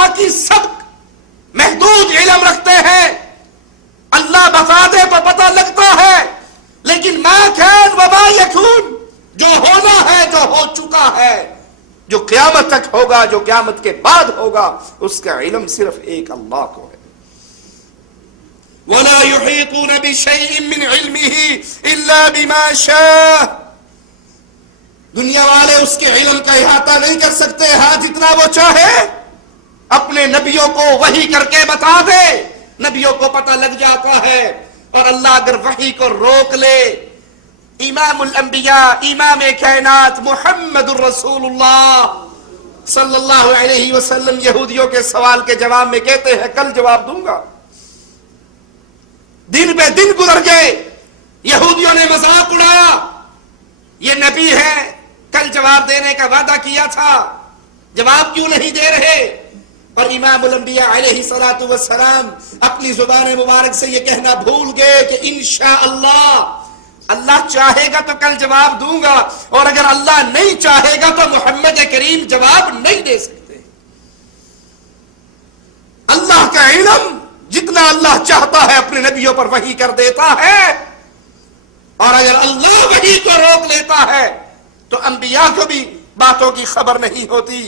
باقی سب محدود علم رکھتے ہیں، اللہ بتا دے تو پتہ لگتا ہے، لیکن ما کان وما یکون، جو ہونا ہے، جو ہو چکا ہے، جو قیامت تک ہوگا، جو قیامت کے بعد ہوگا، اس کا علم صرف ایک اللہ کو ہے۔ وَلَا يُحِيطُونَ بِشَيْءٍ مِّنْ عِلْمِهِ إِلَّا بِمَا شَاءَ، دنیا والے اس کے علم کا احاطہ نہیں کر سکتے، ہاں جتنا وہ چاہے اپنے نبیوں کو وحی کر کے بتا دے، نبیوں کو پتہ لگ جاتا ہے۔ اور اللہ اگر وحی کو روک لے، امام الانبیاء، امام کائنات محمد الرسول اللہ صلی اللہ علیہ وسلم یہودیوں کے سوال کے جواب میں کہتے ہیں کل جواب دوں گا۔ دن پہ دن گزر گئے، یہودیوں نے مذاق اڑایا، یہ نبی ہے، کل جواب دینے کا وعدہ کیا تھا، جواب کیوں نہیں دے رہے؟ اور امام الانبیاء علیہ الصلوۃ والسلام اپنی زبان مبارک سے یہ کہنا بھول گئے کہ انشاءاللہ، اللہ چاہے گا تو کل جواب دوں گا، اور اگر اللہ نہیں چاہے گا تو محمد کریم جواب نہیں دے سکتے۔ اللہ کا علم جتنا اللہ چاہتا ہے اپنے نبیوں پر وحی کر دیتا ہے، اور اگر اللہ وحی کو روک لیتا ہے تو انبیاء کو بھی باتوں کی خبر نہیں ہوتی۔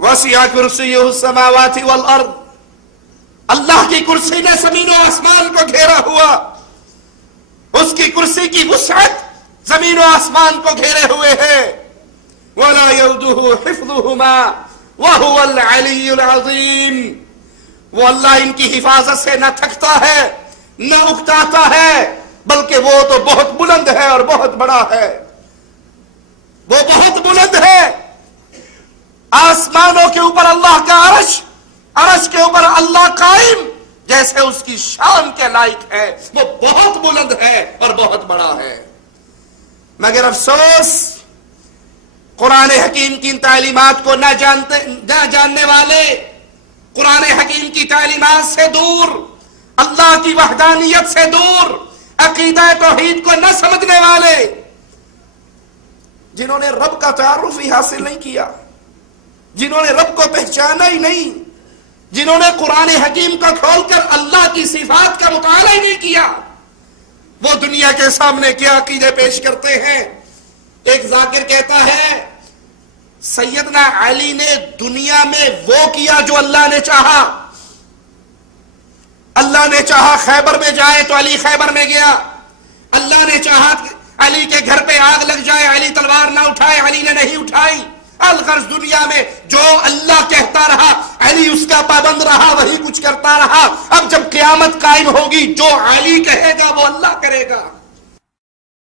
وسع کرسیہ السماوات والارض، اللہ کی کرسی نے زمین و آسمان کو گھیرا ہوا، اس کی کرسی کی وسعت زمین و آسمان کو گھیرے ہوئے ہے۔ ولا یؤدہ حفظہما وہو العلی العظیم، وہ اللہ ان کی حفاظت سے نہ تھکتا ہے نہ اکتاتا ہے، بلکہ وہ تو بہت بلند ہے اور بہت بڑا ہے، وہ بہت بلند ہے۔ آسمانوں کے اوپر اللہ کا عرش، عرش کے اوپر اللہ قائم، جیسے اس کی شان کے لائق ہے، وہ بہت بلند ہے اور بہت بڑا ہے۔ مگر افسوس قرآن حکیم کی تعلیمات کو نہ جاننے والے، قرآن حکیم کی تعلیمات سے دور، اللہ کی وحدانیت سے دور، عقیدہ توحید کو نہ سمجھنے والے، جنہوں نے رب کا تعارف ہی حاصل نہیں کیا، جنہوں نے رب کو پہچانا ہی نہیں، جنہوں نے قرآن حکیم کو کھول کر اللہ کی صفات کا مطالعہ ہی نہیں کیا، وہ دنیا کے سامنے کیا عقیدے پیش کرتے ہیں۔ ایک ذاکر کہتا ہے سیدنا علی نے دنیا میں وہ کیا جو اللہ نے چاہا، اللہ نے چاہا خیبر میں جائے تو علی خیبر میں گیا، اللہ نے چاہا علی کے گھر پہ آگ لگ جائے، علی تلوار نہ اٹھائے، علی نے نہیں اٹھائی۔ الغرض دنیا میں جو اللہ کہتا رہا علی اس کا پابند رہا، وہی کچھ کرتا رہا۔ اب جب قیامت قائم ہوگی جو علی کہے گا وہ اللہ کرے گا۔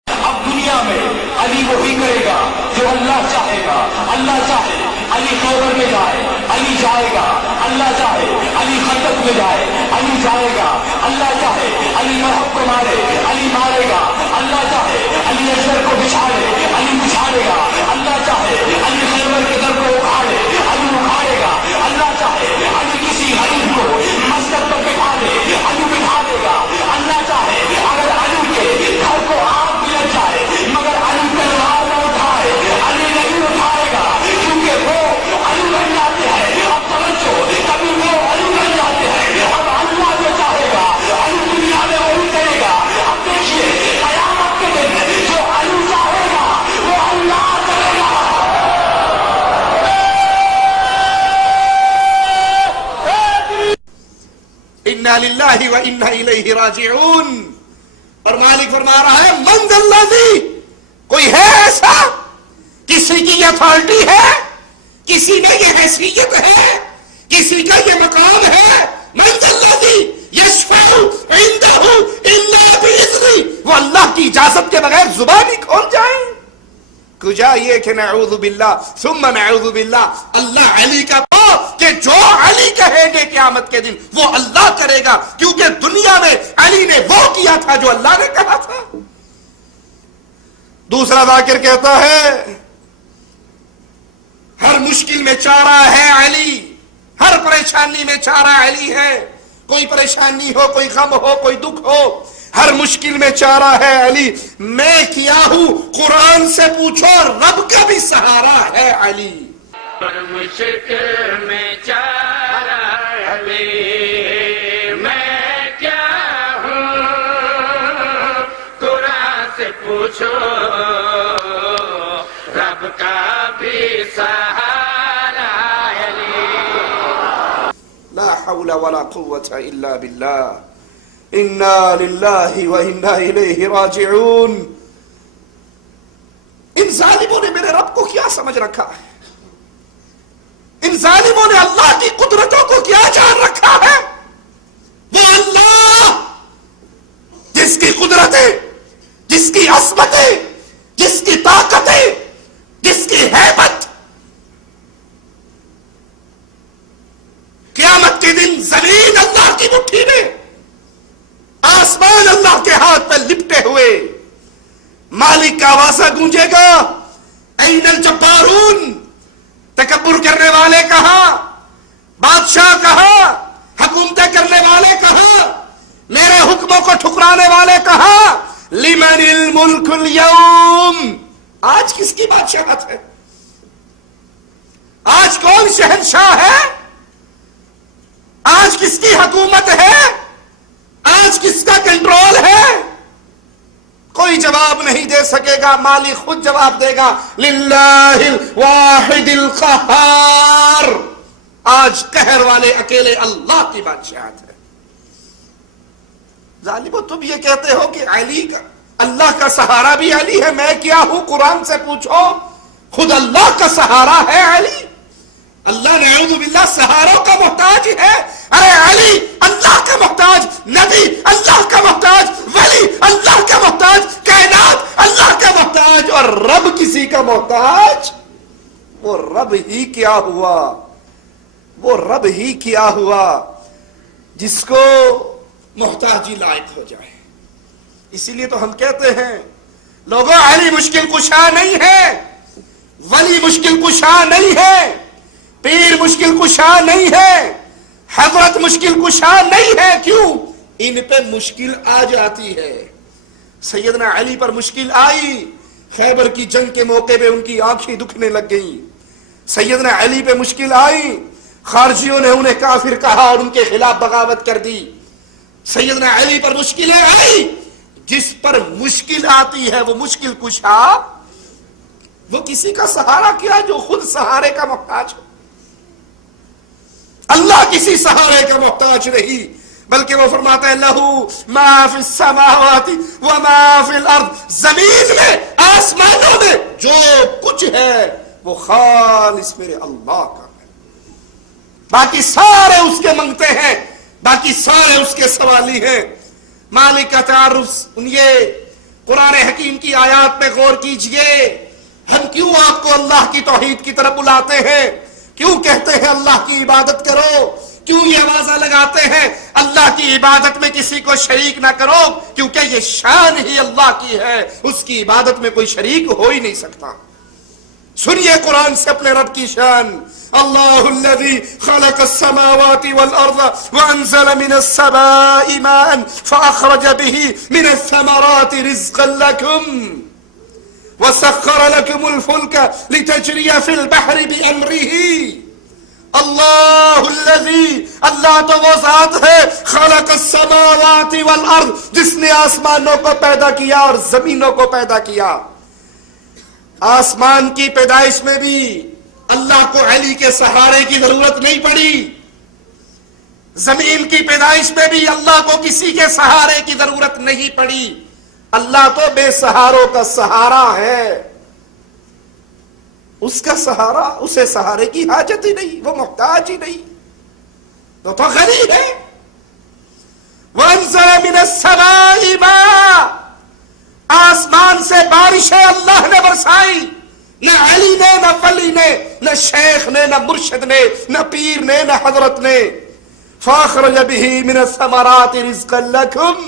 اب دنیا میں علی وہی کرے گا جو اللہ چاہے گا، اللہ چاہے علی خیبر میں جائے، علی جائے گا، اللہ چاہے علی خندق میں جائے، علی جائے گا، اللہ چاہے علی مرحب کو مارے، علی مارے گا، اللہ چاہے علی اجر کو بچھاڑے، علی بچھاڑے گا، اللہ چاہے علی خیبر کے در کو اکھاڑے، علی اکھاڑے گا، اللہ چاہے علی کسی غریب کو مسجد پر بٹھا دے، علی بٹھا دے گا، اللہ چاہے اگر علی کے گھر کو آگ بھی لگ جائے مگر علی تلوار نہ اٹھائے، علی نہیں اٹھائے گا، کیونکہ وہ علی بن جاتے ہیں۔ اب توجہ، کبھی وہ علی بن جاتے ہیں، اب اللہ جو چاہے گا علی دنیا میں وہی کرے گا۔ اب دیکھیے قیامت کے دن جو علی چاہے گا وہ اللہ کرے گا۔ انا للہ و انا الیہ راجعون۔ اور مالک فرما رہا ہے من ذا الذی، کوئی ہے ایسا، کسی کی یہ اتھارٹی ہے، کسی میں یہ حیثیت ہے، کسی کا یہ مقام ہے، من ذا الذی یشفع عندہ الا باذنہ، وہ اللہ کی اجازت کے بغیر زبان ہی کھول جائے۔ کجا یہ کہ نعوذ باللہ ثم نعوذ باللہ، اللہ علی کا کہ جو علی کہیں گے قیامت کے دن وہ اللہ کرے گا، کیونکہ دنیا میں علی نے وہ کیا تھا جو اللہ نے کہا تھا۔ دوسرا ذاکر کہتا ہے ہر مشکل میں چارہ ہے علی، ہر پریشانی میں چارہ علی ہے، کوئی پریشانی ہو، کوئی غم ہو، کوئی دکھ ہو، ہر مشکل میں چارہ ہے علی۔ میں کیا ہوں قرآن سے پوچھو، رب کا بھی سہارا ہے علی۔ پر مشکل میں چارہ علی میں کیا ہوں قرآن سے پوچھو رب کا بھی سہارا علی. لا حول ولا قوة الا بالله انا للہ وانا الیہ راجعون. ان ظالموں نے میرے رب کو کیا سمجھ رکھا ہے؟ ان ظالموں نے اللہ کی قدرتوں کو کیا جان رکھا ہے؟ وہ اللہ جس کی قدرتیں، جس کی عظمتیں، جس کی طاقتیں، جس کی ہیبت قیامت کے دن زمین اللہ کی مٹھی میں، آسمان اللہ کے ہاتھ پہ لپٹے ہوئے، مالک کا آوازہ گونجے گا این الجبارون. تکبر کرنے والے کہاں، بادشاہ کہاں، حکومتیں کرنے والے کہاں، میرے حکموں کو ٹھکرانے والے کہاں؟ لمن الملک اليوم. آج کس کی بادشاہت ہے؟ آج کون شہنشاہ ہے؟ آج کس کی حکومت ہے؟ آج کس کا کنٹرول ہے؟ کوئی جواب نہیں دے سکے گا، مالک خود جواب دے گا. للہ الواحد القہار. آج قہر والے اکیلے اللہ کی بادشاہت ہے. ظالمو تم یہ کہتے ہو کہ علی کا، اللہ کا سہارا بھی علی ہے. میں کیا ہوں؟ قرآن سے پوچھو. خود اللہ کا سہارا ہے علی. اللہ نعوذ باللہ سہاروں کا محتاج ہے. ارے علی اللہ کا محتاج، نبی اللہ کا محتاج، ولی اللہ کا محتاج، کائنات اللہ کا محتاج، اور رب کسی کا محتاج؟ وہ رب ہی کیا ہوا؟ وہ رب ہی کیا ہوا جس کو محتاجی لائق ہو جائے. اسی لیے تو ہم کہتے ہیں لوگوں علی مشکل کشا نہیں ہے، ولی مشکل کشا نہیں ہے، پیر مشکل کشا نہیں ہے، حضرت مشکل کشا نہیں ہے. کیوں؟ ان پہ مشکل آ جاتی ہے. سیدنا علی پر مشکل آئی، خیبر کی جنگ کے موقع پہ ان کی آنکھیں دکھنے لگ گئیں. سیدنا علی پہ مشکل آئی، خارجیوں نے انہیں کافر کہا اور ان کے خلاف بغاوت کر دی. سیدنا علی پر مشکلیں آئی. جس پر مشکل آتی ہے وہ مشکل کشا، وہ کسی کا سہارا کیا جو خود سہارے کا محتاج ہو. اللہ کسی سہارے کا محتاج نہیں، بلکہ وہ فرماتا ہے لہو ما فی السماوات وما فی الارض. زمین میں، آسمانوں میں جو کچھ ہے وہ خالص میرے اللہ کا ہے. باقی سارے اس کے منگتے ہیں، باقی سارے اس کے سوالی ہیں. مالک کا تعارف سنیے، قرآن حکیم کی آیات میں غور کیجئے. ہم کیوں آپ کو اللہ کی توحید کی طرف بلاتے ہیں؟ کیوں کہتے ہیں اللہ کی عبادت کرو؟ کیوں یہ آوازہ لگاتے ہیں اللہ کی عبادت میں کسی کو شریک نہ کرو؟ کیونکہ یہ شان ہی اللہ کی ہے، اس کی عبادت میں کوئی شریک ہو ہی نہیں سکتا. سنیے قرآن سے اپنے رب کی شان. اللہ الذی خلق السماوات والارض وانزل من السماء ماء فاخرج به من الثمرات رزقا لكم وسخر لكم الفلك لتجري في البحر بأمره. اللہ الذی، اللہ تو وہ ذات ہے، خلق السماوات والارض، جس نے آسمانوں کو پیدا کیا اور زمینوں کو پیدا کیا. آسمان کی پیدائش میں بھی اللہ کو علی کے سہارے کی ضرورت نہیں پڑی. زمین کی پیدائش میں بھی اللہ کو کسی کے سہارے کی ضرورت نہیں پڑی. اللہ تو بے سہاروں کا سہارا ہے. اس کا سہارا، اسے سہارے کی حاجت ہی نہیں، وہ محتاج ہی نہیں، تو غنی ہے. وَأَنزَلَ مِنَ السَّمَاءِ مَاءً، آسمان سے بارشیں اللہ نے برسائی. نہ علی نے، نہ ولی نے، نہ شیخ نے، نہ مرشد نے، نہ پیر نے، نہ حضرت نے. فَأَخْرَجَ بِهِ مِنَ الثَّمَرَاتِ رِزْقًا لَكُمْ،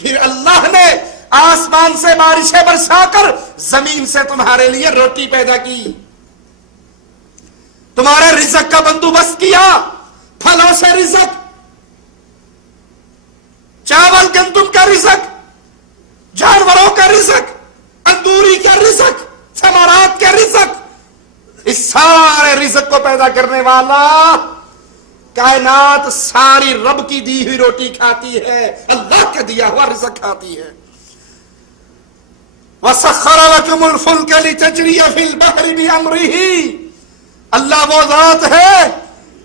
پھر اللہ نے آسمان سے بارشیں برسا کر زمین سے تمہارے لیے روٹی پیدا کی، تمہارے رزق کا بندوبست کیا. پھلوں سے رزق، چاول گندم کا رزق، جانوروں کا رزق، اندوری کا رزق، ثمرات کا رزق، اس سارے رزق کو پیدا کرنے والا کائنات ساری رب کی دی ہوئی روٹی کھاتی ہے، اللہ کا دیا ہوا رزق کھاتی ہے۔ وَسَخَّرَ لَكُمُ الْفُلْكَ لِتَجْرِيَ فِي الْبَحْرِ بِأَمْرِهِ، اللہ وہ ذات ہے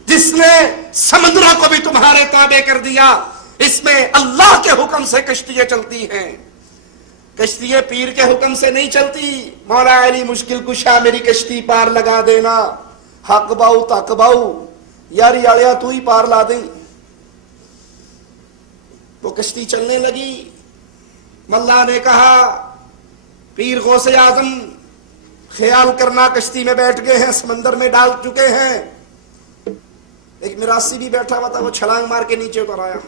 جس نے سمندروں کو بھی تمہارے تابع کر دیا، اس میں اللہ کے حکم سے کشتیاں چلتی ہیں۔ کشتیاں پیر کے حکم سے نہیں چلتی، مولا علی مشکل کشا میری کشتی پار لگا دینا، حق باؤ تک باؤ یاری آڑیا تو ہی پار لا دیں۔ وہ کشتی چلنے لگی، ملا نے کہا پیر غوث اعظم خیال کرنا کشتی میں بیٹھ گئے ہیں، سمندر میں ڈال چکے ہیں۔ ایک مراسی بھی بیٹھا ہوا تھا، وہ چھلانگ مار کے نیچے اتر آیا۔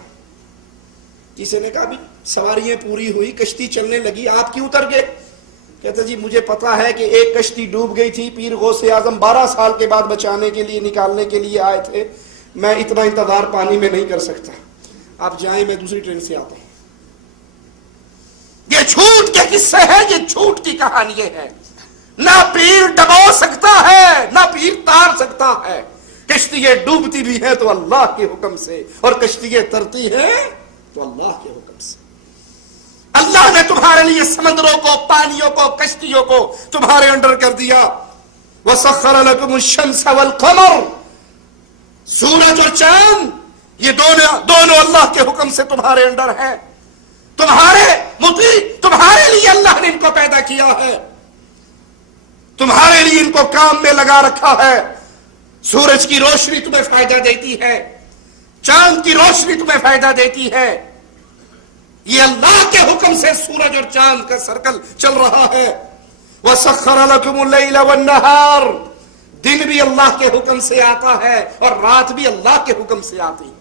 کسی نے کہا بھی سواریاں پوری ہوئی، کشتی چلنے لگی، آپ کیوں اتر گئے؟ کہتے جی مجھے پتا ہے کہ ایک کشتی ڈوب گئی تھی، پیر غوث اعظم 12 سال کے بعد بچانے کے لیے نکالنے کے لیے آئے تھے، میں اتنا انتظار پانی میں نہیں کر سکتا، آپ جائیں میں دوسری ٹرین سے آتا ہوں۔ یہ جھوٹ کے قصے ہیں، یہ جھوٹ کی کہانی ہے۔ نہ پیر ڈبو سکتا ہے، نہ پیر تار سکتا ہے۔ کشتیاں ڈوبتی بھی ہیں تو اللہ کے حکم سے، اور کشتیاں ترتی ہیں تو اللہ کے حکم سے۔ اللہ نے تمہارے لیے سمندروں کو، پانیوں کو، کشتیوں کو تمہارے انڈر کر دیا۔ وَسَخَّرَ لَكُمُ الشَّمْسَ وَالْقَمَرَ، سورج اور چاند یہ دونوں اللہ کے حکم سے تمہارے انڈر ہیں، تمہارے مطیع، تمہارے لیے اللہ نے ان کو پیدا کیا ہے، تمہارے لیے ان کو کام میں لگا رکھا ہے۔ سورج کی روشنی تمہیں فائدہ دیتی ہے، چاند کی روشنی تمہیں فائدہ دیتی ہے۔ یہ اللہ کے حکم سے سورج اور چاند کا سرکل چل رہا ہے۔ وَسَخَّرَ لَكُمُ اللَّيْلَ وَالنَّهَارَ، دن بھی اللہ کے حکم سے آتا ہے اور رات بھی اللہ کے حکم سے آتی ہے۔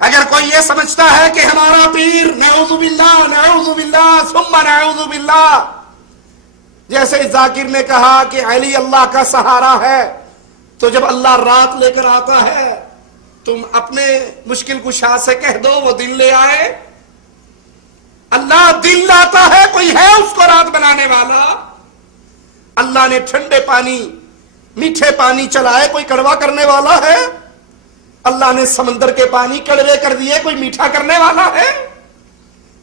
اگر کوئی یہ سمجھتا ہے کہ ہمارا پیر نعوذ باللہ نعوذ باللہ ثم نعوذ باللہ، جیسے ذاکر نے کہا کہ علی اللہ کا سہارا ہے، تو جب اللہ رات لے کر آتا ہے تم اپنے مشکل کشا سے کہہ دو وہ دن لے آئے۔ اللہ دن لاتا ہے، کوئی ہے اس کو رات بنانے والا؟ اللہ نے ٹھنڈے پانی، میٹھے پانی چلائے، کوئی کڑوا کرنے والا ہے؟ اللہ نے سمندر کے پانی کڑوے کر دیے، کوئی میٹھا کرنے والا ہے؟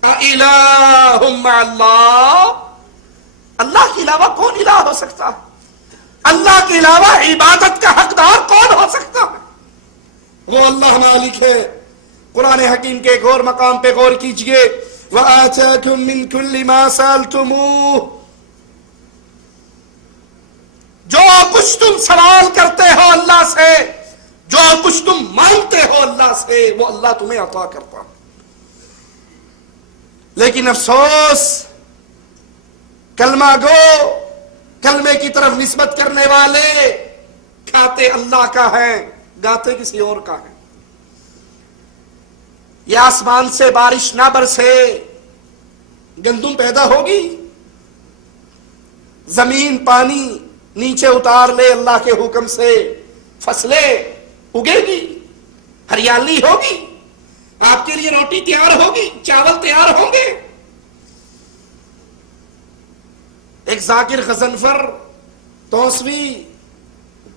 الہ مع اللہ، اللہ کے علاوہ کون الہ ہو سکتا ہے؟ اللہ کے علاوہ عبادت کا حقدار کون ہو سکتا ہے؟ وہ اللہ مالک ہے۔ قرآن حکیم کے ایک اور مقام پہ غور کیجئے، وَآتَاكُم مِّن كُلِّ مَا سَأَلْتُمُوهُ، جو کچھ تم سوال کرتے ہو اللہ سے، جو کچھ تم مانگتے ہو اللہ سے، وہ اللہ تمہیں عطا کرتا۔ لیکن افسوس، کلمہ گو، کلمے کی طرف نسبت کرنے والے کھاتے اللہ کا ہے، گاتے کسی اور کا ہے۔ یہ آسمان سے بارش نہ برسے، گندم پیدا ہوگی؟ زمین پانی نیچے اتار لے اللہ کے حکم سے، فصلیں اگے گی، ہریالی ہوگی، آپ کے لیے روٹی تیار ہوگی، چاول تیار ہوں گے۔ ایک ذاکر غضنفر توسوی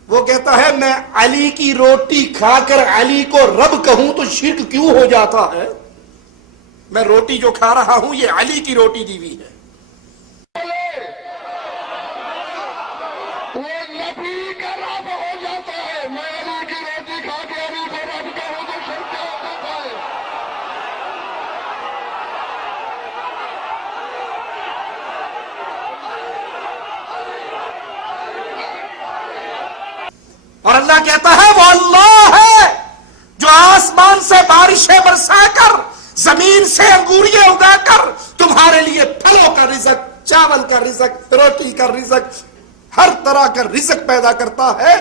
وہ کہتا ہے میں علی کی روٹی کھا کر علی کو رب کہوں تو شرک کیوں ہو جاتا ہے؟ میں روٹی جو کھا رہا ہوں یہ علی کی روٹی دی ہوئی ہے۔ وہ نبی کا رب ہو جاتا ہے، میں علی کی روٹی کھا کے علی کو رب کہوں تو شرک کیا ہو جاتا ہے؟ اور اللہ کہتا ہے وہ اللہ ہے جو آسمان سے بارشیں برسا کر، زمین سے انگوریاں اگا کر تمہارے لیے پھلوں کا رزق، چاول کا رزق، روٹی کا رزق، ہر طرح کا رزق پیدا کرتا ہے۔